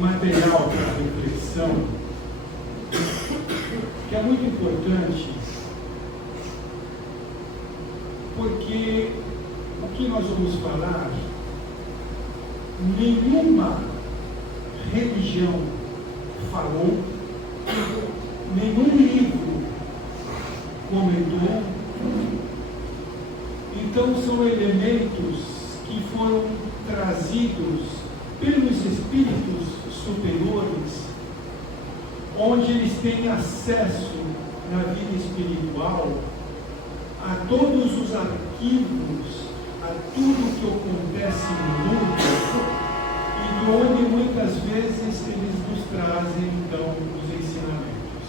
material para reflexão, que é muito importante, porque o que nós vamos falar, nenhuma religião falou, nenhum livro comentou. Então são elementos que foram trazidos pelos espíritos superiores, onde eles têm acesso na vida espiritual a todos os arquivos, a tudo que acontece no mundo, e de onde muitas vezes eles nos trazem então os ensinamentos.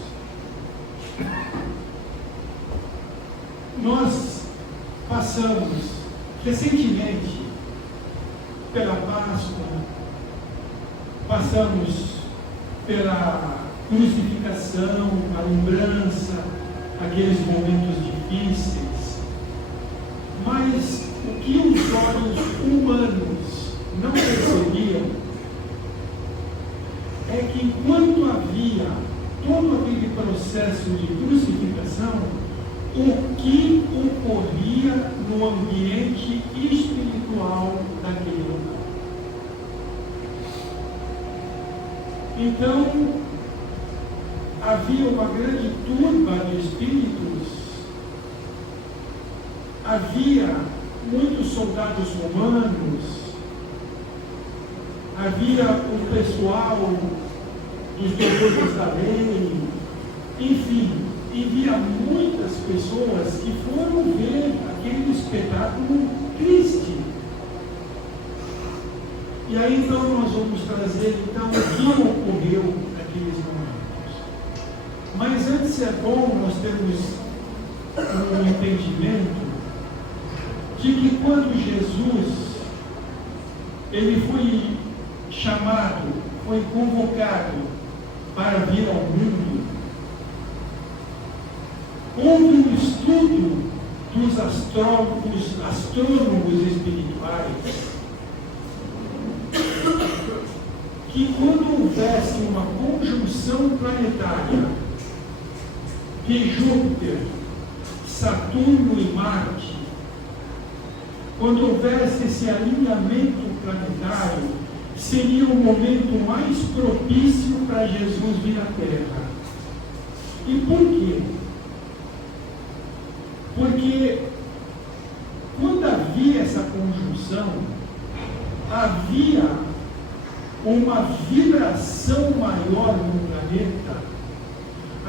Nós passamos recentemente pela Páscoa, passamos pela crucificação, a lembrança, aqueles momentos difíceis, mas o que os olhos humanos não percebiam é que enquanto havia todo aquele processo de crucificação, o que ocorria no ambiente espiritual daquele lugar. Então, havia uma grande turba de espíritos, havia muitos soldados romanos, havia o pessoal dos doutores da lei, enfim, havia muitas pessoas que foram ver aquele espetáculo triste. E aí então nós vamos trazer então o que ocorreu naqueles momentos. Mas antes é bom nós termos um entendimento de que quando Jesus ele foi chamado, foi convocado para vir ao mundo, houve um estudo dos astrônomos espirituais, que quando houvesse uma conjunção planetária de Júpiter, Saturno e Marte, quando houvesse esse alinhamento planetário, seria o momento mais propício para Jesus vir à Terra. E por quê? Porque quando havia essa conjunção, havia uma vibração maior no planeta,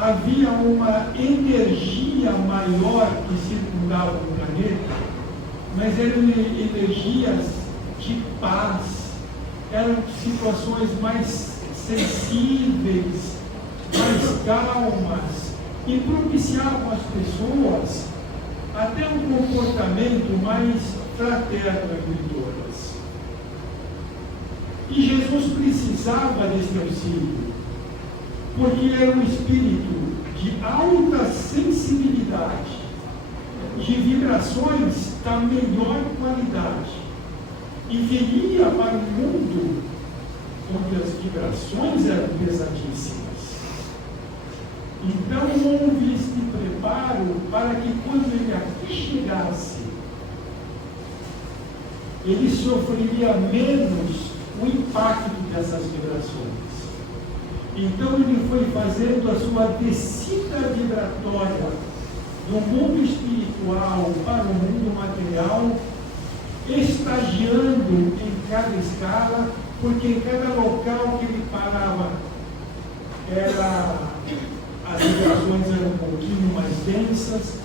havia uma energia maior que circundava o planeta, mas eram energias de paz, eram situações mais sensíveis, mais calmas, e propiciavam às pessoas até um comportamento mais fraterno entre todas. E Jesus precisava desse auxílio, porque ele era um espírito de alta sensibilidade, de vibrações da melhor qualidade, e viria para um mundo onde as vibrações eram pesadíssimas. Então houve este preparo para que quando ele aqui chegasse, ele sofreria menos o impacto dessas vibrações. Então ele foi fazendo a sua descida vibratória do mundo espiritual para o mundo material, estagiando em cada escala, porque em cada local que ele parava, as vibrações eram um pouquinho mais densas,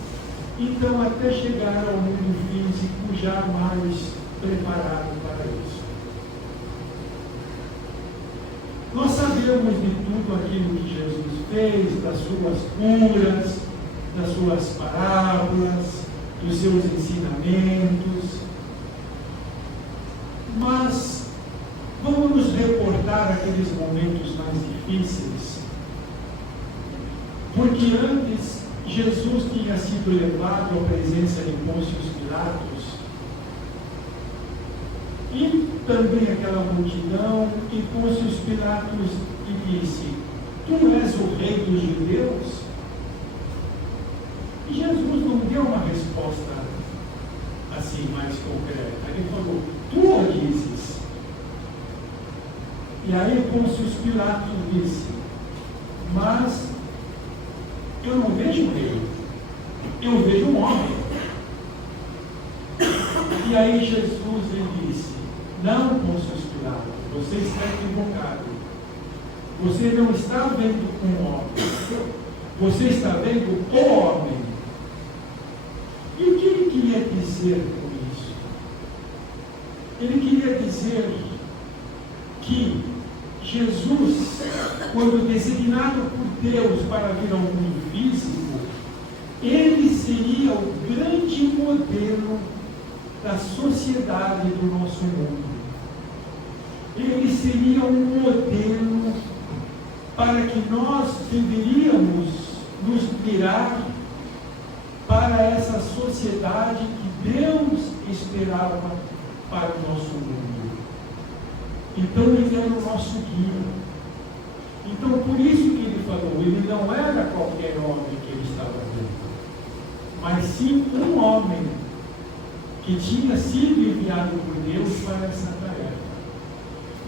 então até chegar ao mundo físico já mais preparado para isso. Nós sabemos de tudo aquilo que Jesus fez, das suas curas, das suas parábolas, dos seus ensinamentos, mas vamos nos reportar aqueles momentos mais difíceis, porque antes Jesus tinha sido levado à presença de Pôncio Pilatos, e também aquela multidão, e Pôncio Pilatos lhe disse: Tu és o rei dos judeus? E Jesus não deu uma resposta assim mais concreta. Ele falou: Tu o dizes. E aí Pôncio Pilatos disse: Mas eu não vejo um rei, eu vejo um homem. E aí Jesus lhe disse: Não, Pôncio Pilatos, você está equivocado. Você não está vendo um homem, você está vendo o homem. E o que ele queria dizer com isso? Ele queria dizer que Jesus, quando designado por Deus para vir ao mundo físico, ele seria o grande modelo da sociedade do nosso mundo. Ele seria um modelo para que nós deveríamos nos mirar para essa sociedade que Deus esperava para o nosso mundo. Então ele era o nosso guia. Então por isso que ele falou, ele não era qualquer homem que ele estava vendo, mas sim um homem que tinha sido enviado por Deus para essa tarefa.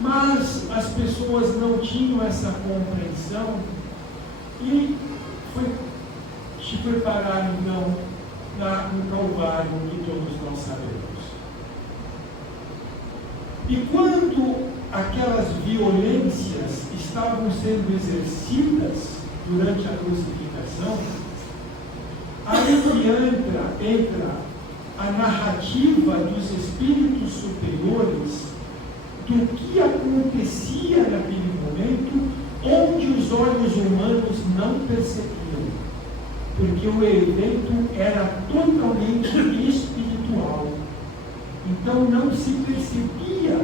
Mas as pessoas não tinham essa compreensão e se prepararam então no Calvário, que todos nós sabemos. E quando aquelas violências estavam sendo exercidas durante a crucificação, aí que entra a narrativa dos espíritos superiores do que acontecia naquele momento, onde os olhos humanos não percebiam, porque o evento era totalmente espiritual. Então não se percebia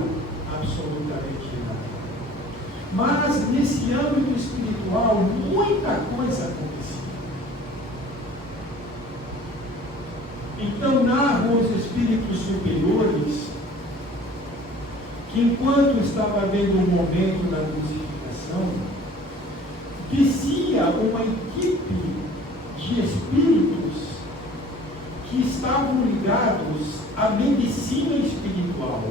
absolutamente nada. Mas nesse âmbito espiritual, muita coisa acontecia. Então narram os espíritos superiores que, enquanto estava havendo um momento da crucificação, descia uma equipe de espíritos que estavam ligados à medicina espiritual.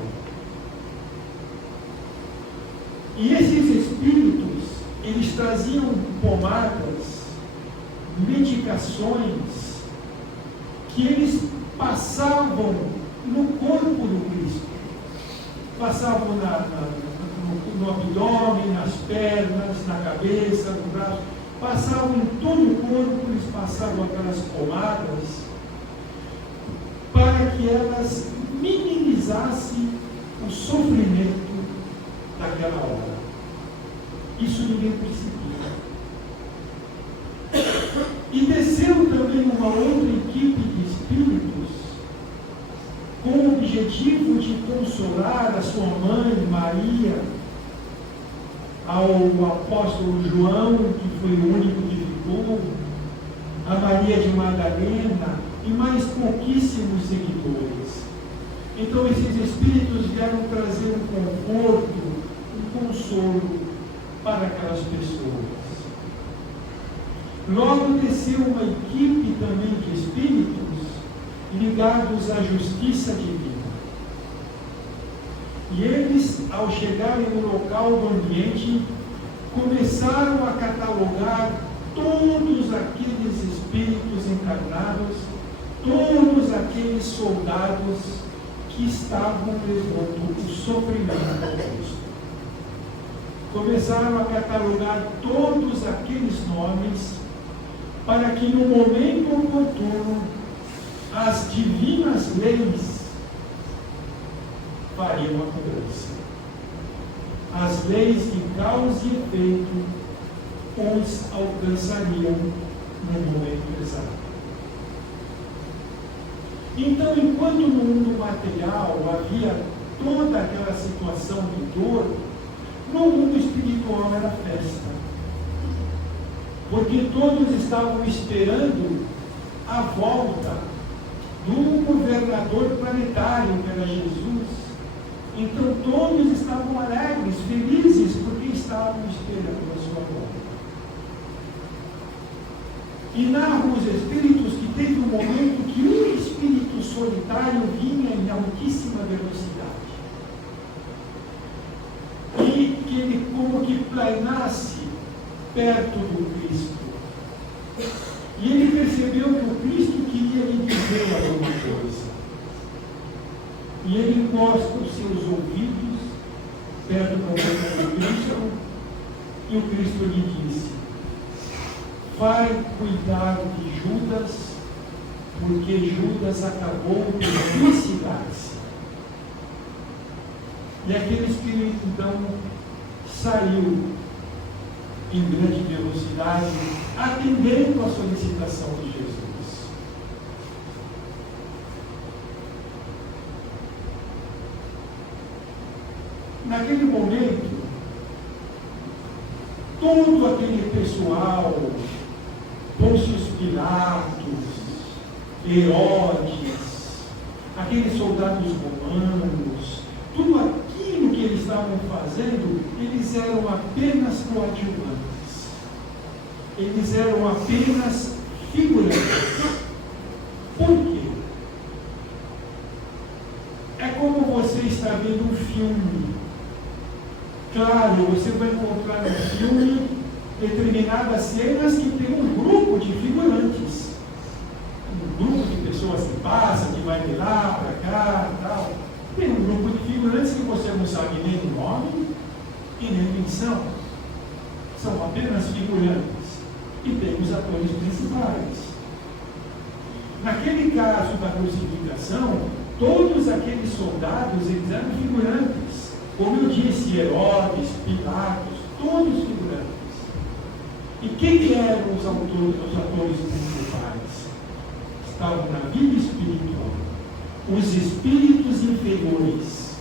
E esses espíritos, eles traziam pomadas, medicações, que eles passavam no corpo do Cristo. Passavam no abdômen, nas pernas, na cabeça, no braço. Passavam em todo o corpo, eles passavam aquelas pomadas para que elas minimizassem o sofrimento daquela hora. Isso ninguém percebia. E desceu também uma outra equipe de espíritos com o objetivo de consolar a sua mãe, Maria, ao apóstolo João, que foi o único que ficou, a Maria de Madalena e mais pouquíssimos seguidores. Então esses espíritos vieram trazer um conforto, um consolo para aquelas pessoas. Logo desceu uma equipe também de espíritos ligados à justiça divina. E eles, ao chegarem no local do ambiente, começaram a catalogar todos aqueles espíritos encarnados, todos aqueles soldados que estavam levando o sofrimento ao Cristo. Começaram a catalogar todos aqueles nomes para que no momento oportuno as divinas leis fariam a cobrança. As leis de causa e efeito os alcançariam no momento exato. Então, enquanto no mundo material havia toda aquela situação de dor, no mundo espiritual era festa. Porque todos estavam esperando a volta do governador planetário, que era Jesus, Então todos estavam alegres, felizes, porque estavam esperando a sua volta. E narram os espíritos que teve um momento que um espírito solitário vinha em altíssima velocidade. E que ele como que plainasse perto do Cristo. E ele percebeu que o Cristo queria lhe dizer alguma coisa. E ele encosta os seus ouvidos perto da boca do Cristo, e o Cristo lhe disse: vai cuidar de Judas, porque Judas acabou de suicidar-se. E aquele espírito então saiu em grande velocidade, atendendo a solicitação de Jesus. Naquele momento, todo aquele pessoal, Pôncio Pilatos, Herodes, aqueles soldados romanos, tudo aquilo que eles estavam fazendo, eles eram apenas coadjuvantes. Eles eram apenas figurantes. Por quê? É como você está vendo um filme. Claro, você vai encontrar no filme determinadas cenas que tem um grupo de figurantes. Um grupo de pessoas que passa, que vai de lá para cá e tal. Tem um grupo de figurantes que você não sabe nem o nome e nem quem são. São apenas figurantes. E tem os atores principais. Naquele caso da crucificação, todos aqueles soldados, eles eram figurantes. Como eu disse, Herodes, Pilatos, todos figurantes. E quem eram os atores principais? Estavam na vida espiritual. Os espíritos inferiores.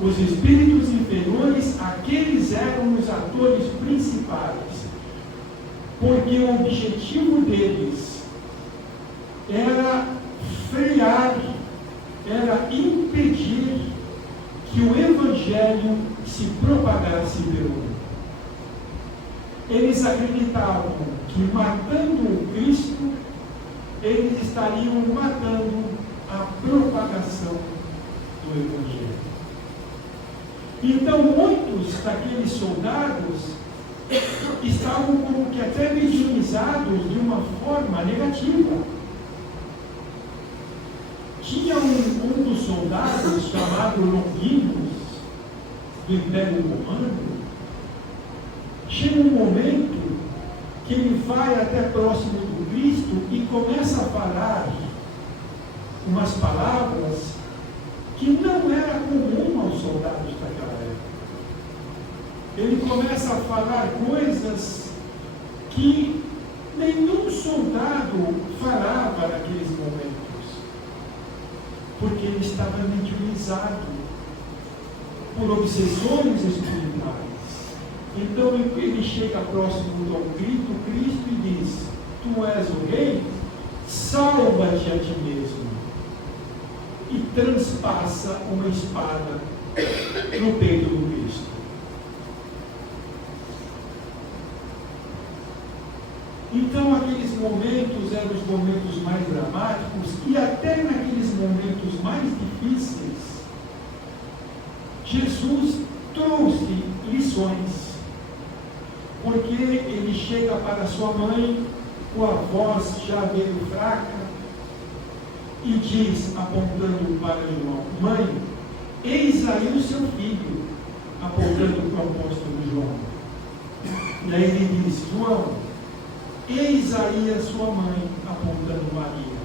Os espíritos inferiores, aqueles eram os atores principais. Porque o objetivo deles era frear, era impedir que o Evangelho se propagasse pelo mundo. Eles acreditavam que matando o Cristo, eles estariam matando a propagação do Evangelho. Então, muitos daqueles soldados estavam como que até medianizados de uma forma negativa. Tinha um dos soldados, chamado Longinus, do Império Romano. Chega um momento que ele vai até próximo do Cristo e começa a falar umas palavras que não era comum aos soldados daquela época. Ele começa a falar coisas que nenhum soldado falava naqueles momentos, porque ele estava mediunizado por obsessores espirituais. Então ele chega próximo do Cristo e diz: tu és o rei, salva-te a ti mesmo. E transpassa uma espada no peito do Cristo. Então aqueles momentos eram os momentos mais dramáticos, e até naqueles momentos mais difíceis, Jesus trouxe lições. Porque ele chega para sua mãe com a voz já meio fraca e diz, apontando para João: mãe, eis aí o seu filho, apontando para o apóstolo João. E aí ele diz: João, eis aí a sua mãe, apontando Maria.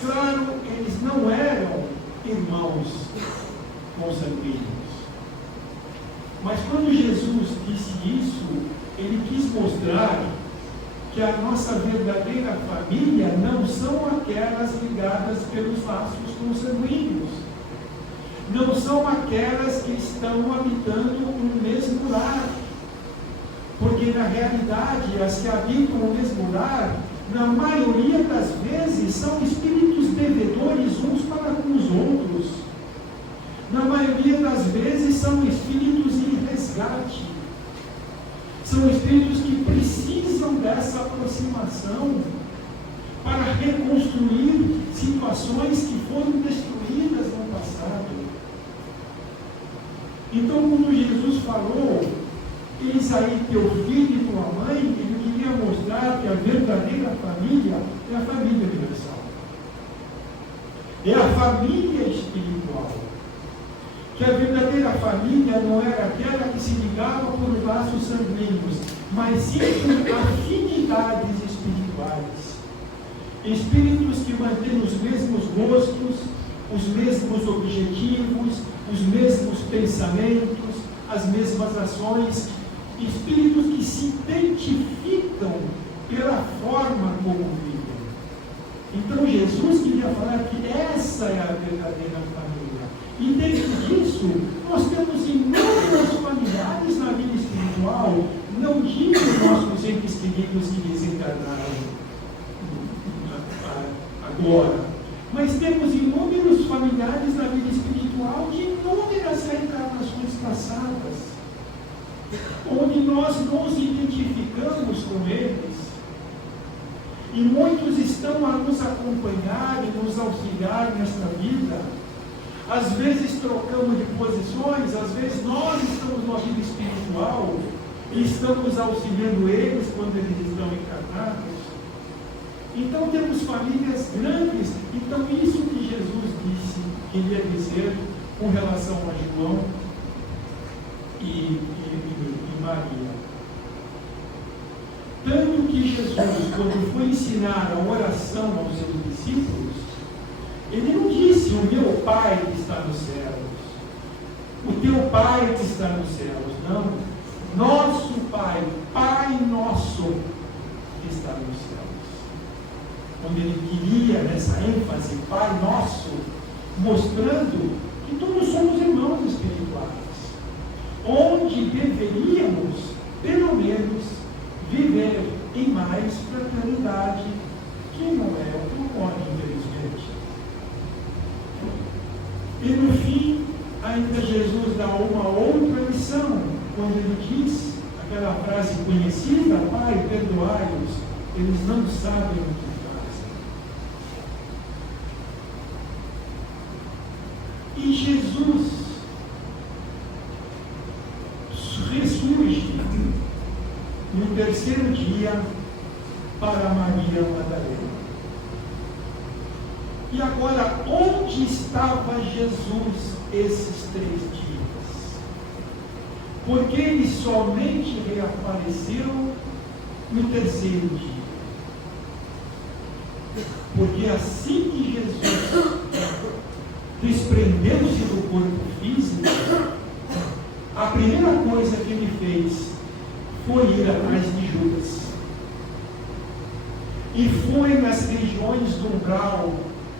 Claro, eles não eram irmãos consanguíneos. Mas quando Jesus disse isso, ele quis mostrar que a nossa verdadeira família não são aquelas ligadas pelos laços consanguíneos. Não são aquelas que estão habitando no mesmo lar. Porque, na realidade, as que habitam no mesmo lar, na maioria das vezes, são espíritos devedores uns para com os outros. na maioria das vezes, são espíritos em resgate. São espíritos que precisam dessa aproximação para reconstruir situações que foram destruídas no passado. Então, quando Jesus falou, eis aí teu filho e tua mãe, ele queria mostrar que a verdadeira família é a família universal. É a família espiritual. Que a verdadeira família não era aquela que se ligava por laços sanguíneos, mas sim por afinidades espirituais. Espíritos que mantêm os mesmos gostos, os mesmos objetivos, os mesmos pensamentos, as mesmas ações. Espíritos que se identificam pela forma como vivem. Então Jesus queria falar que essa é a verdadeira família. E dentro disso, nós temos inúmeros familiares na vida espiritual, não digo nossos entes queridos que desencarnaram agora, mas temos inúmeros familiares na vida espiritual de inúmeras reencarnações passadas, onde nós nos identificamos com eles, e muitos estão a nos acompanhar e nos auxiliar nesta vida. Às vezes trocamos de posições, às vezes nós estamos na vida espiritual e estamos auxiliando eles quando eles estão encarnados. Então temos famílias grandes. Então isso que Jesus queria dizer com relação a João e Maria. Tanto que Jesus, quando foi ensinar a oração aos seus discípulos, ele não disse: o meu Pai que está nos céus, o teu Pai que está nos céus. Não. Nosso Pai, Pai nosso que está nos céus. Quando ele queria nessa ênfase, Pai nosso, mostrando que todos somos irmãos espirituais, onde deveríamos, pelo menos, viver em mais fraternidade, que não é o que ocorre, infelizmente. E no fim, ainda Jesus dá uma outra lição, quando ele diz aquela frase conhecida: Pai, perdoai-os, eles não sabem o que fazem. E Jesus ressurge no terceiro dia para Maria Madalena. E agora, onde estava Jesus esses 3 dias? Porque ele somente reapareceu no terceiro dia. Porque assim que Jesus desprendeu-se do corpo físico, a primeira coisa que ele fez foi ir atrás de Judas. E foi nas regiões do umbral,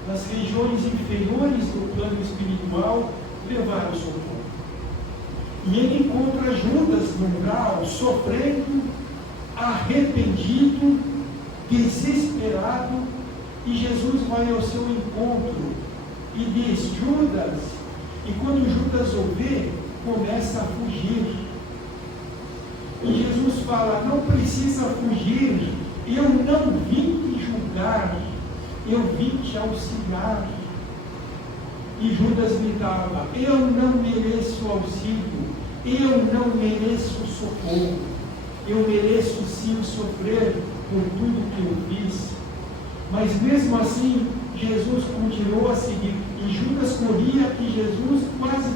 nas regiões inferiores do plano espiritual, levar o socorro. E ele encontra Judas no umbral, sofrendo, arrependido, desesperado, e Jesus vai ao seu encontro e diz: Judas. E quando Judas o vê, começa a fugir. E Jesus fala: não precisa fugir, eu não vim te julgar, eu vim te auxiliar. E Judas gritava: eu não mereço auxílio, eu não mereço socorro, eu mereço sim sofrer por tudo que eu fiz. Mas mesmo assim, Jesus continuou a seguir, e Judas corria, e Jesus quase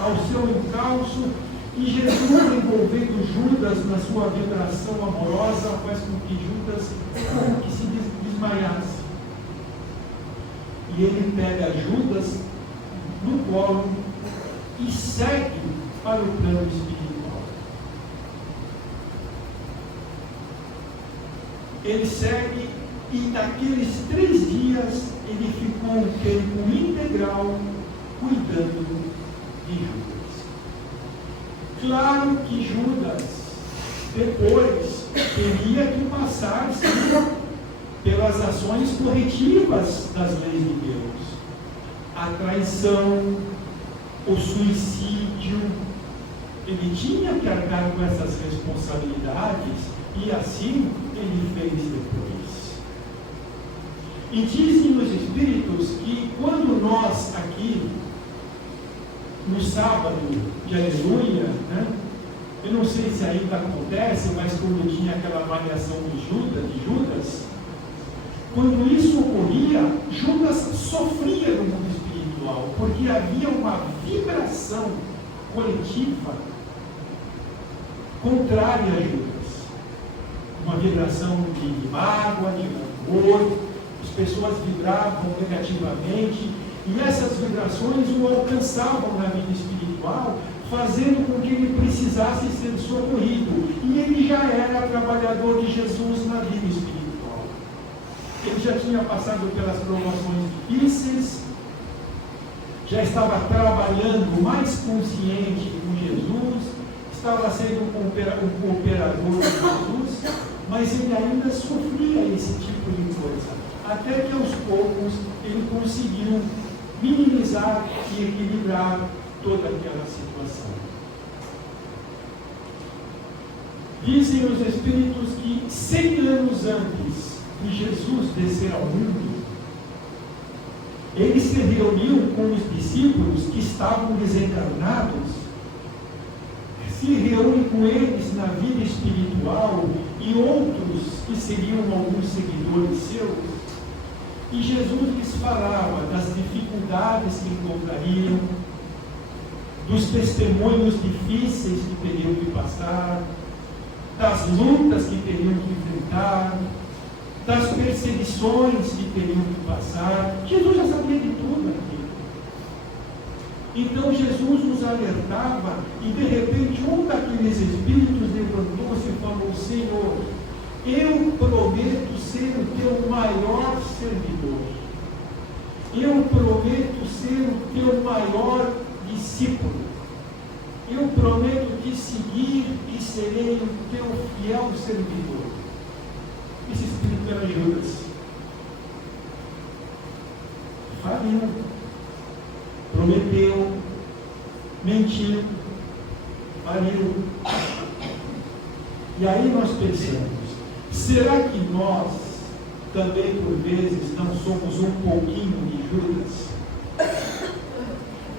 ao seu encalço, e Jesus, envolvendo Judas na sua vibração amorosa, faz com que Judas como que se desmaiasse. E ele pega Judas no colo e segue para o plano espiritual. Ele segue, e naqueles 3 dias ele ficou um tempo integral cuidando de Judas. Claro que Judas depois teria que passar sim, pelas ações corretivas das leis de Deus. A traição, o suicídio. Ele tinha que arcar com essas responsabilidades e assim ele fez depois. E dizem os Espíritos que quando nós aqui, no sábado de Aleluia, né, eu não sei se ainda acontece, mas quando tinha aquela avaliação de Judas, quando isso ocorria, Judas sofria no mundo espiritual, porque havia uma vibração coletiva contrária a Judas. Uma vibração de mágoa, de rancor, as pessoas vibravam negativamente, e essas vibrações o alcançavam na vida espiritual, fazendo com que ele precisasse ser socorrido. E ele já era trabalhador de Jesus na vida espiritual. Ele já tinha passado pelas provações difíceis, já estava trabalhando mais consciente com Jesus, estava sendo um cooperador de Jesus, mas ele ainda sofria esse tipo de coisa. Até que aos poucos ele conseguiu minimizar e equilibrar toda aquela situação. Dizem os Espíritos que 100 anos antes de Jesus descer ao mundo, ele se reuniu com os discípulos que estavam desencarnados, se reúne com eles na vida espiritual e outros que seriam alguns seguidores seus, e Jesus lhes falava das dificuldades que encontrariam, dos testemunhos difíceis que teriam que passar, das lutas que teriam que enfrentar, das perseguições que teriam que passar. Jesus já sabia de tudo aquilo. Então Jesus nos alertava e de repente um daqueles espíritos levantou-se e falou: Senhor, eu prometo ser o teu maior servidor. Eu prometo ser o teu maior discípulo. Eu prometo te seguir e serei o teu fiel servidor. Esse espírito era Judas. Faliu, prometeu, mentiu, faliu. E aí nós pensamos, será que nós também por vezes não somos um pouquinho de Judas?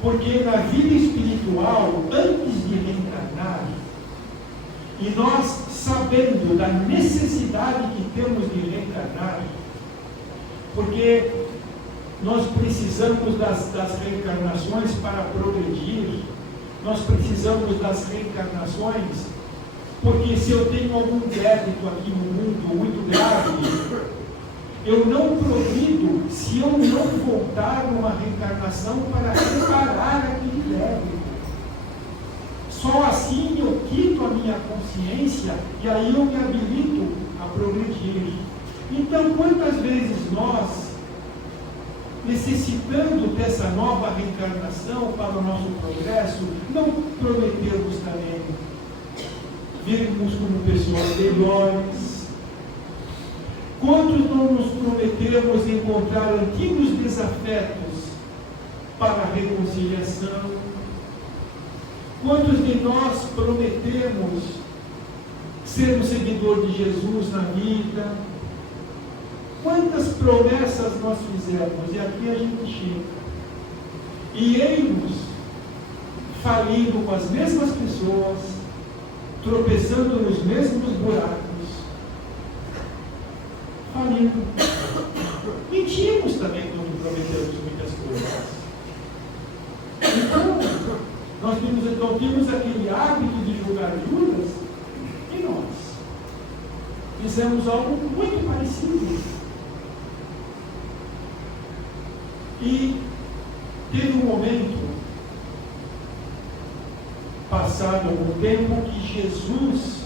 Porque na vida espiritual, antes de reencarnar, e nós sabendo da necessidade que temos de reencarnar, porque nós precisamos das reencarnações para progredir, nós precisamos das reencarnações, porque se eu tenho algum débito aqui no mundo muito grave, eu não progrido se eu não voltar numa reencarnação para reparar aquele débito. Só assim eu quito a minha consciência e aí eu me habilito a progredir. Então, quantas vezes nós, necessitando dessa nova reencarnação para o nosso progresso, não prometemos também virmos como pessoas melhores? Quantos não nos prometemos encontrar antigos desafetos para a reconciliação? Quantos de nós prometemos ser um seguidor de Jesus na vida? Quantas promessas nós fizemos? E aqui a gente chega. E eis-nos falindo com as mesmas pessoas, tropeçando nos mesmos buracos, falindo. Mentimos também quando prometemos muitas coisas. Então, nós temos aquele hábito de julgar Judas, e nós fizemos algo muito parecido. E teve um momento, passado algum tempo, que Jesus,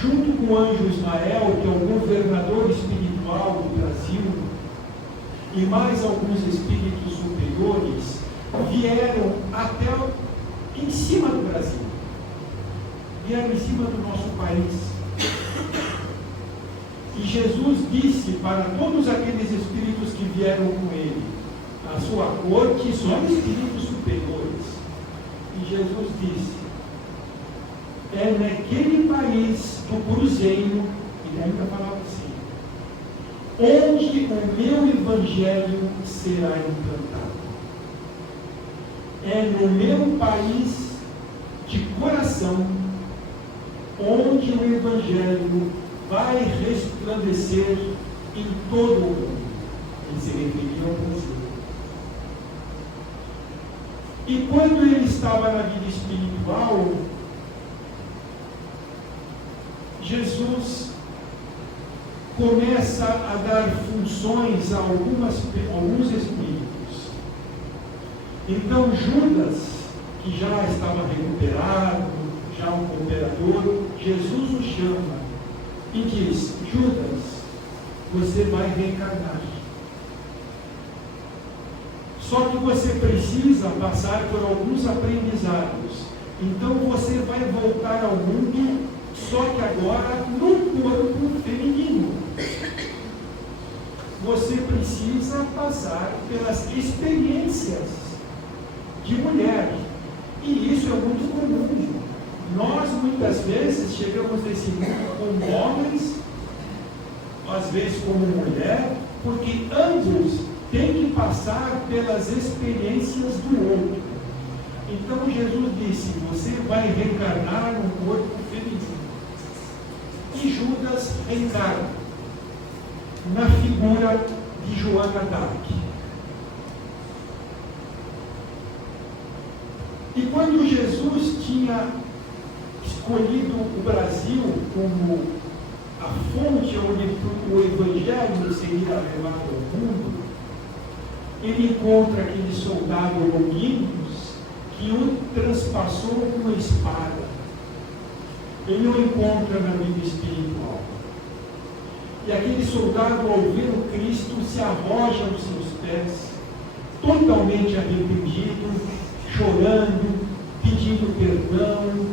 junto com o anjo Ismael, que é o governador espiritual do Brasil, e mais alguns espíritos superiores, vieram até em cima do Brasil, vieram em cima do nosso país. E Jesus disse para todos aqueles espíritos que vieram com ele, a sua corte só espíritos superiores, Jesus disse: é naquele país do cruzeiro, ele ainda falava assim, onde o meu evangelho será implantado. É no meu país de coração onde o evangelho vai resplandecer em todo o mundo. Ele se referia ao Brasil. E quando ele estava na vida espiritual, Jesus começa a dar funções a alguns espíritos. Então Judas, que já estava recuperado, já um cooperador, Jesus o chama e diz: Judas, você vai reencarnar. Só que você precisa passar por alguns aprendizados. Então você vai voltar ao mundo, só que agora num corpo feminino. Você precisa passar pelas experiências de mulher. E isso é muito comum. Nós muitas vezes chegamos nesse mundo como homens, às vezes como mulher, porque ambos têm que passar pelas experiências do outro. Então Jesus disse: você vai reencarnar no corpo feminino. E Judas reencarna na figura de Joana d'Arc. E quando Jesus tinha escolhido o Brasil como a fonte onde o Evangelho seria levado ao mundo, ele encontra aquele soldado Longuinhos que o transpassou com uma espada. Ele o encontra na vida espiritual. E aquele soldado, ao ver o Cristo, se arroja aos seus pés, totalmente arrependido, chorando, pedindo perdão.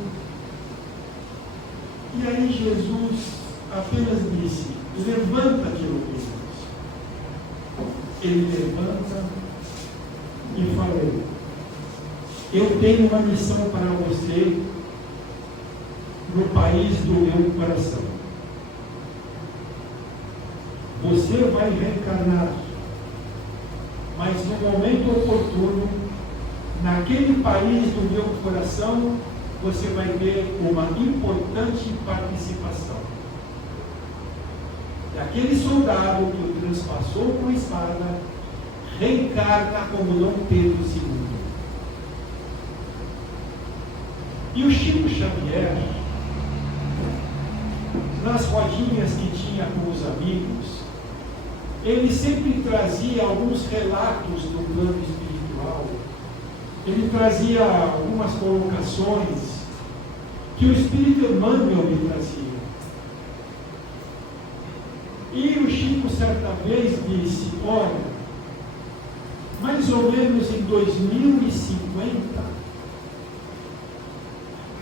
E aí Jesus apenas disse: levanta-te, Longuinhos. Ele levanta e falou: eu tenho uma missão para você no país do meu coração. Você vai reencarnar, mas no momento oportuno, naquele país do meu coração, você vai ter uma importante participação. E aquele soldado que o transpassou com a espada reencarna como Dom Pedro II. E o Chico Xavier, nas rodinhas que tinha com os amigos, ele sempre trazia alguns relatos do plano espiritual. Ele trazia algumas colocações que o Espírito Emmanuel lhe trazia. E o Chico certa vez disse: olha, mais ou menos em 2050,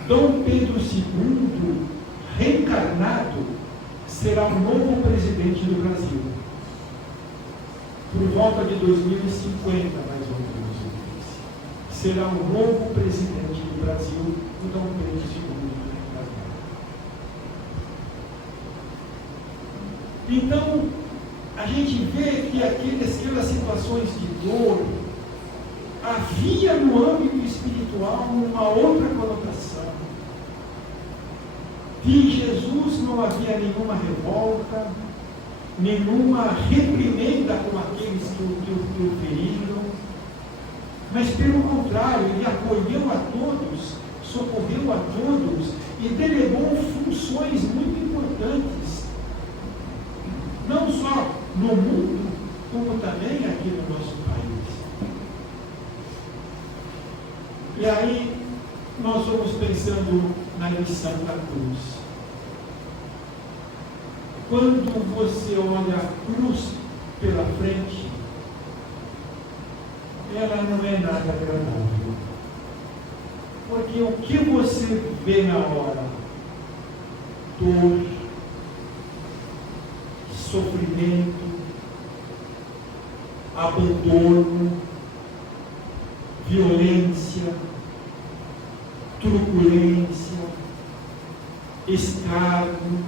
Dom Pedro II, reencarnado, será o novo presidente do Brasil. Por volta de 2050, mais ou menos, será o novo presidente do Brasil, o Dom Pedro II. Então, a gente vê que aquelas situações de dor, havia no âmbito espiritual uma outra conotação. De Jesus não havia nenhuma revolta, nenhuma reprimenda com aqueles que o feriram, mas pelo contrário, ele acolheu a todos, socorreu a todos e delegou funções muito importantes, não só no mundo, como também aqui no nosso país. E aí nós vamos pensando na lição da cruz. Quando você olha a cruz pela frente, ela não é nada agradável. Porque o que você vê na hora? Dor, sofrimento, abandono, violência, truculência, escárnio.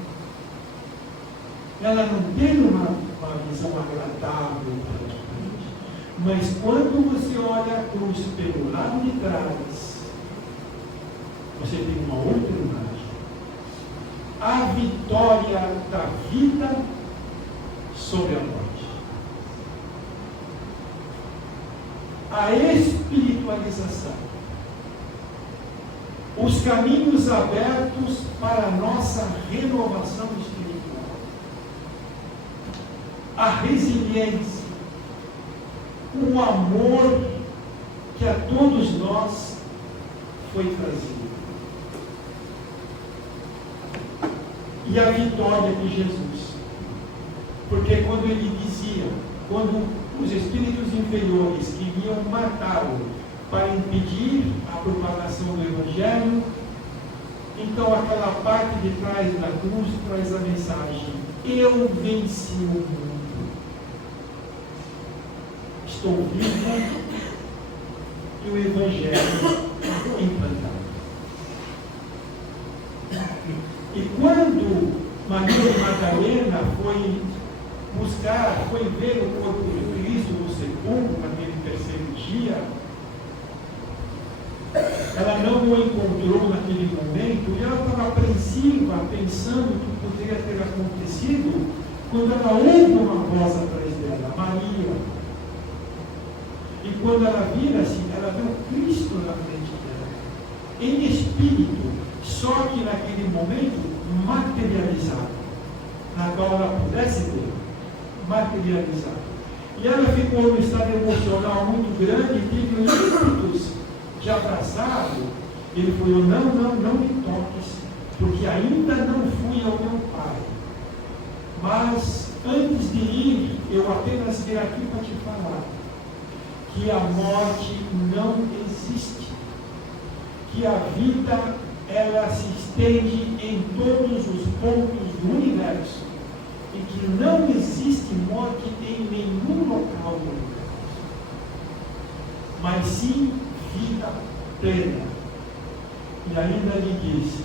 Ela não tem uma visão agradável para a gente. Mas quando você olha a cruz pelo lado de trás, você tem uma outra imagem. A vitória da vida sobre a morte. A espiritualização. Os caminhos abertos para a nossa renovação espiritual. A resiliência. O amor que a todos nós foi trazido. E a vitória de Jesus. Porque quando ele dizia, quando os espíritos inferiores queriam matá-lo para impedir a propagação do Evangelho, então aquela parte de trás da cruz traz a mensagem: eu venci o mundo. Estou vivo e o Evangelho implantado. E quando Maria Madalena foi ver o corpo de Cristo no sepulcro naquele terceiro dia, ela não o encontrou naquele momento e ela estava apreensiva, pensando o que poderia ter acontecido, quando ela ouve uma voz atrás dela: Maria. E quando ela vira-se, ela vê o Cristo na frente dela, em espírito, só que naquele momento materializado, na qual ela pudesse ver, materializado. E ela ficou num estado emocional muito grande, teve ímpetos de abraçá-lo. Ele falou: não me toques, porque ainda não fui ao meu pai. Mas antes de ir, eu apenas vim aqui para te falar que a morte não existe, que a vida ela se estende em todos os pontos do universo e que não existe morte em nenhum local do universo, mas sim vida plena. E ainda lhe disse: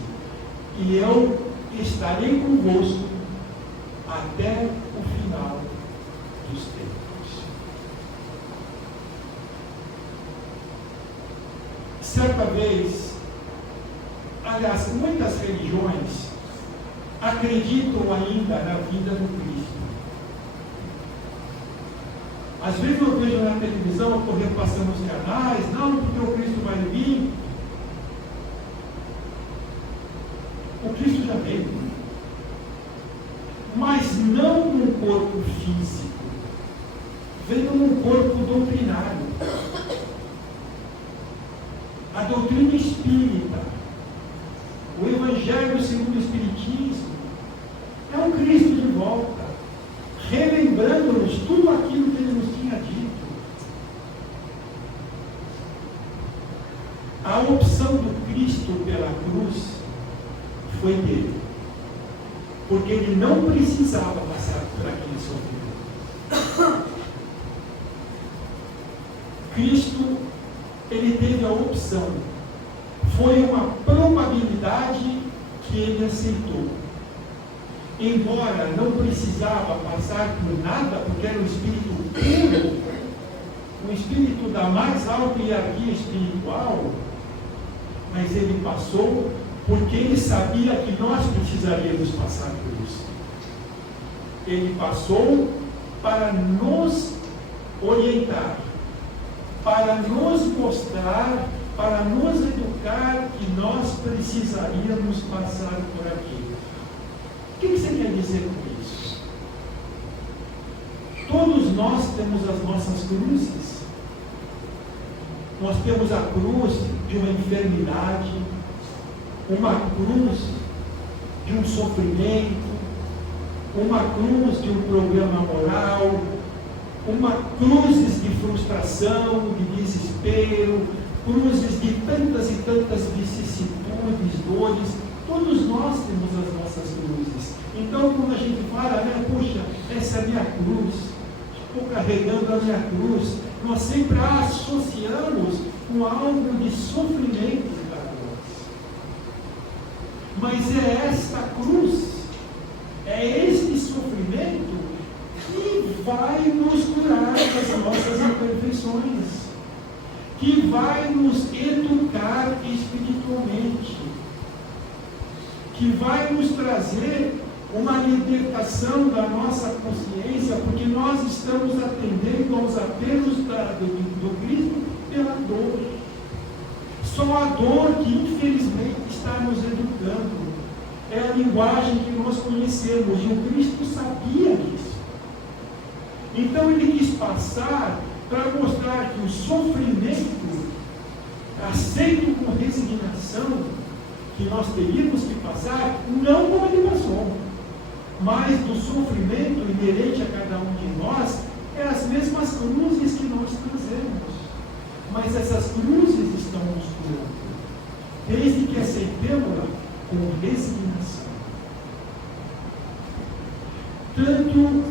e eu estarei convosco até o final dos tempos. Certa vez, aliás, muitas religiões acreditam ainda na vida do Cristo. Às vezes eu vejo na televisão, correndo, passando os canais: não, porque o Cristo vai vir. O Cristo já veio, mas não num corpo físico, veio num corpo doutrinário. A doutrina espírita, o Evangelho segundo o Espiritismo, é um Cristo de volta, relembrando-nos tudo aquilo que ele nos tinha dito. A opção do Cristo pela cruz foi dele, porque ele não precisava passar por aquele sofrimento. Cristo, ele teve a opção, foi uma probabilidade que ele aceitou. Embora não precisava passar por nada, porque era um espírito puro, um espírito da mais alta hierarquia espiritual, mas ele passou porque ele sabia que nós precisaríamos passar por isso. Ele passou para nos orientar, para nos mostrar, para nos educar que nós precisaríamos passar por aquilo. O que você quer dizer com isso? Todos nós temos as nossas cruzes. Nós temos a cruz de uma enfermidade, uma cruz de um sofrimento, uma cruz de um problema moral, uma cruzes de frustração, de desespero, cruzes de tantas e tantas vicissitudes, dores. Todos nós temos as nossas cruzes. Então, quando a gente fala, puxa, essa é a minha cruz, estou carregando a minha cruz, nós sempre a associamos com algo de sofrimento para nós. Mas é esta cruz, é este sofrimento que vai nos curar das nossas imperfeições, que vai nos educar espiritualmente, que vai nos trazer uma libertação da nossa consciência, porque nós estamos atendendo aos apelos do Cristo pela dor. Só a dor que infelizmente está nos educando. É a linguagem que nós conhecemos, e o Cristo sabia disso. Então ele quis passar para mostrar que o sofrimento, aceito com resignação, que nós teríamos que passar, não como ele passou, mas do sofrimento inerente a cada um de nós, é as mesmas cruzes que nós trazemos. Mas essas cruzes estão nos curando, desde que aceitemos-la com resignação. Tanto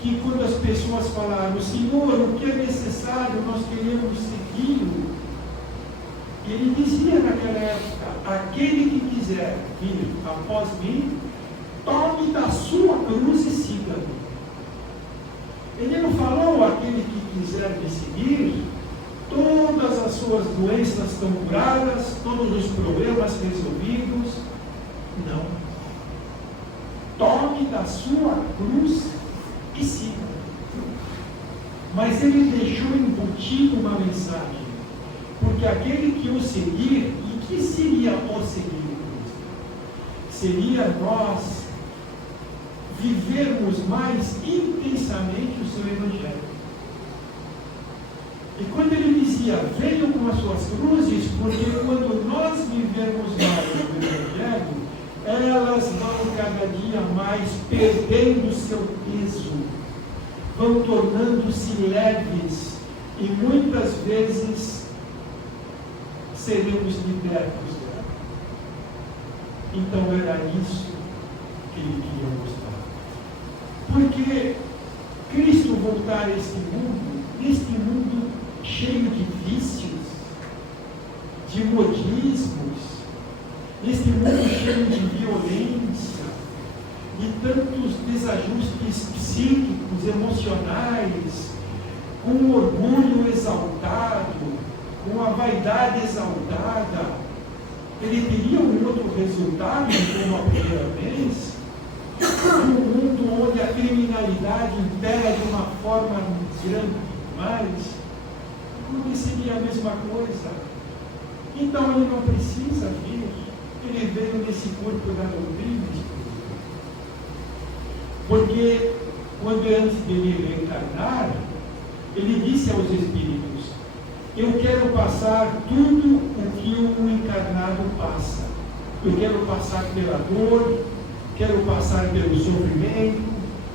que quando as pessoas falaram, Senhor, o que é necessário, nós queremos segui-lo, ele dizia naquela época, aquele que quiser vir após mim, tome da sua cruz e siga-me. Ele não falou, aquele que quiser me seguir, todas as suas doenças estão curadas, todos os problemas resolvidos. Não. Tome da sua cruz e siga. Mas ele deixou embutido uma mensagem, porque aquele que o seguir, e que seria o seguir? Seria nós vivermos mais intensamente o seu Evangelho. E quando ele dizia, venham com as suas cruzes, porque quando nós vivemos mais o Evangelho, elas vão cada dia mais perdendo seu peso, vão tornando-se leves, e muitas vezes seremos libertos dela. Então era isso que ele queria mostrar. Porque Cristo voltar a este mundo, neste mundo cheio de vícios, de modismos, neste mundo cheio de violência, de tantos desajustes psíquicos, emocionais, com o orgulho exaltado, com a vaidade exaltada, ele teria um outro resultado como a primeira vez? Um mundo onde a criminalidade impera de uma forma grande demais, aconteceria a mesma coisa. Então ele não precisa vir, ele veio nesse corpo da doutrina espírita. Porque quando antes dele reencarnar, ele disse aos espíritos, eu quero passar tudo o que um encarnado passa. Eu quero passar pela dor, quero passar pelo sofrimento,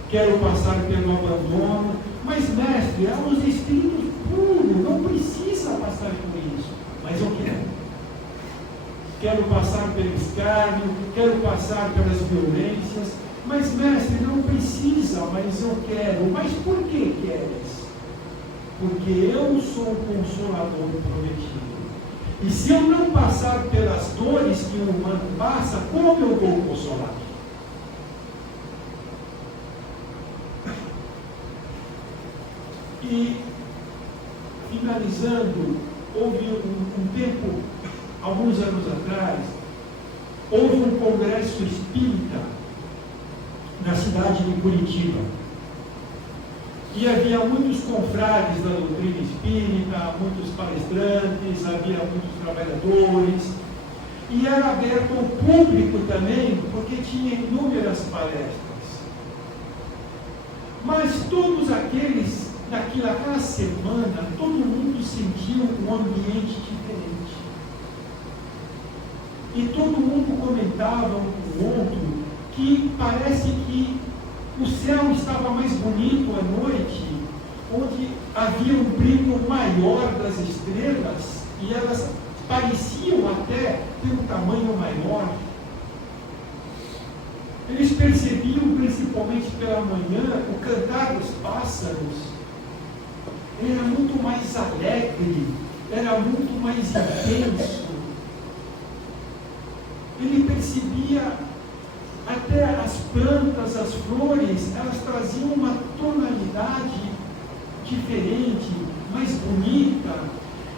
quero passar pelo abandono, mas mestre, é os espíritos puros, não precisa passar por isso, mas eu quero. Quero passar pelo escárnio, quero passar pelas violências, mas mestre, não precisa, mas eu quero. Mas por que queres? Porque eu sou o Consolador prometido. E se eu não passar pelas dores que o humano passa, como eu vou consolar? E, finalizando, houve um tempo, alguns anos atrás, houve um congresso espírita na cidade de Curitiba. E havia muitos confrades da doutrina espírita, muitos palestrantes, havia muitos trabalhadores, e era aberto ao público também, porque tinha inúmeras palestras. Mas todos aqueles, naquela semana, todo mundo sentiu um ambiente diferente. E todo mundo comentava um com o outro que parece que o céu estava mais bonito à noite, onde havia um brilho maior das estrelas, e elas pareciam até ter um tamanho maior. Eles percebiam, principalmente pela manhã, o cantar dos pássaros. Era muito mais alegre, era muito mais intenso. ele percebia até as plantas, as flores, elas traziam uma tonalidade diferente, mais bonita,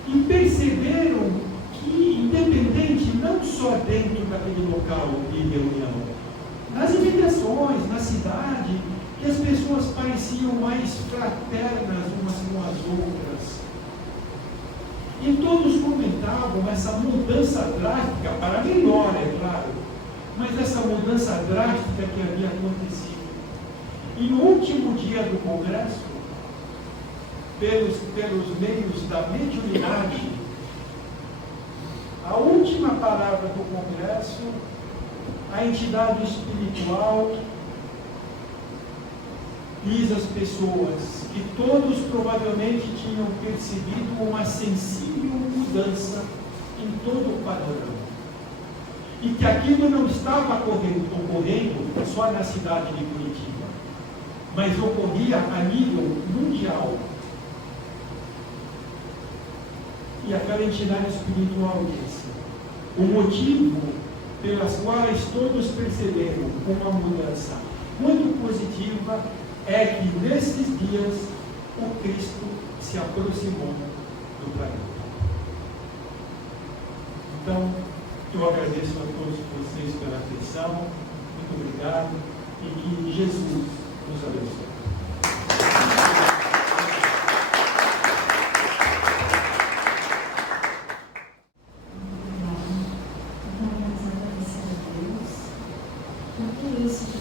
e perceberam que, independente, não só dentro daquele local de reunião, nas imediações, na cidade, que as pessoas pareciam mais fraternas umas com as outras. E todos comentavam essa mudança drástica, para melhor, é claro, mas essa mudança drástica que havia acontecido. E no último dia do congresso, pelos meios da mediunidade, a última palavra do congresso, a entidade espiritual diz às pessoas que todos provavelmente tinham percebido uma sensível mudança em todo o panorama. E que aquilo não estava ocorrendo só na cidade de Curitiba, mas ocorria a nível mundial. E aquela entidade espiritual disse: o motivo pelas quais todos perceberam uma mudança muito positiva é que nesses dias o Cristo se aproximou do planeta. Então, eu agradeço a todos vocês pela atenção, muito obrigado, e que Jesus nos abençoe. Isso que